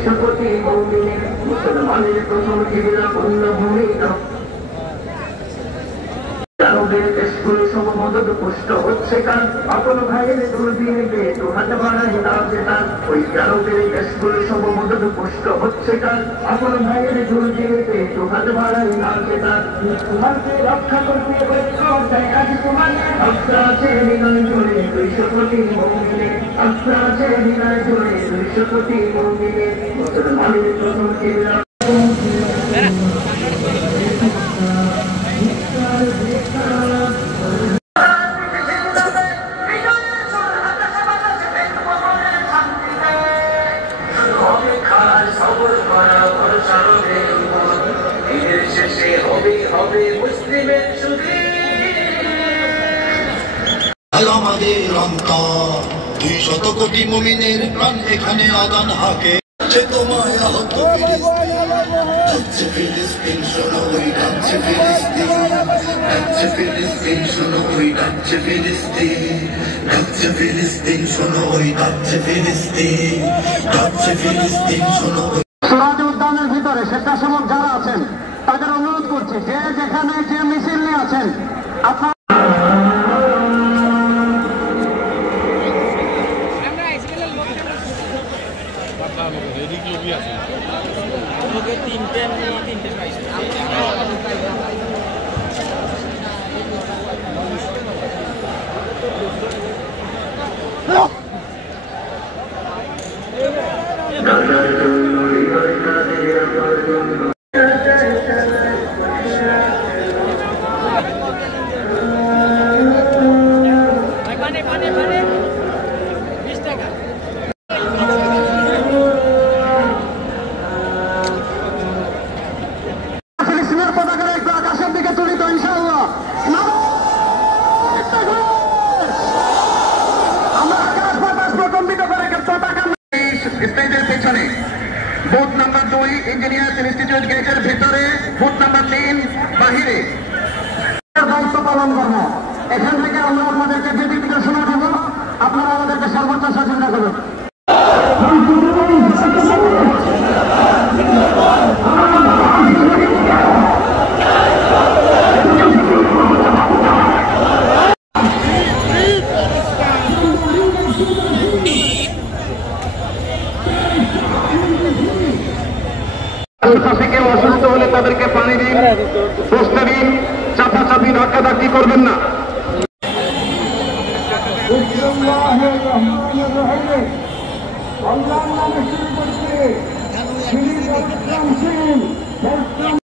200 কোটি মুমিনের মুসলমানের প্রথম কিবলা পুণ্যভূমি জানুবের দেশগুলো সমমদত পুষ্ট হচ্ছে কার আপন ভাইয়ের দুর্দিনকে তো হাত বাড়াই না যেতার ওই জানুবের দেশগুলো সমমদত পুষ্ট হচ্ছে কার আপন ভাইয়ের দুর্দিনকে তো হাত বাড়াই না যেতার তোমাকে রক্ষা করতে চাই আজ তোমার আস্থা আছে হৃদয় জুড়ে 200 কোটি মুমিনের আস্থা আছে হৃদয় জুড়ে 200 কোটি মুমিনের মুসলমানের প্রথম কিবলা আমাদের অন্তর 200 কোটি মুমিনের প্রাণ এখানে আদান হাকে যে তোমায় আহত ফিলিস্তিন শোনো ওই ডাকছে ফিলিস্তিন ডাকছে ফিলিস্তিন শোনো ওই ডাকছে ফিলিস্তিন ডাকছে ফিলিস্তিন শোনো ওই ডাকছে ফিলিস্তিন ডাকছে ফিলিস্তিন শোনো সিরাজ উদ্যানের ভিতরে স্বেচ্ছাসেবক যারা আছেন তাদের অনুরোধ করছি যে যেখানে যে মিছিল নিয়ে আছেন আপনার বুথ নাম্বার 2 ইঞ্জিনিয়ার্স ইনস্টিটিউট গেটের ভিতরে বুথ নাম্বার 3 বাহিরে দায়িত্ব পালন করব। এখান থেকে আমরা আপনাদেরকে যে দিক নির্দেশনা দেব আপনারা আমাদেরকে সর্বোচ্চ সচেতন করবেন। কেউ অসুস্থ হলে তাদেরকে পানি দিন, বসতে দিন, চাপাচাপি ধাক্কাধাক্কি করবেন না। আল্লাহর নামে শুরু করছে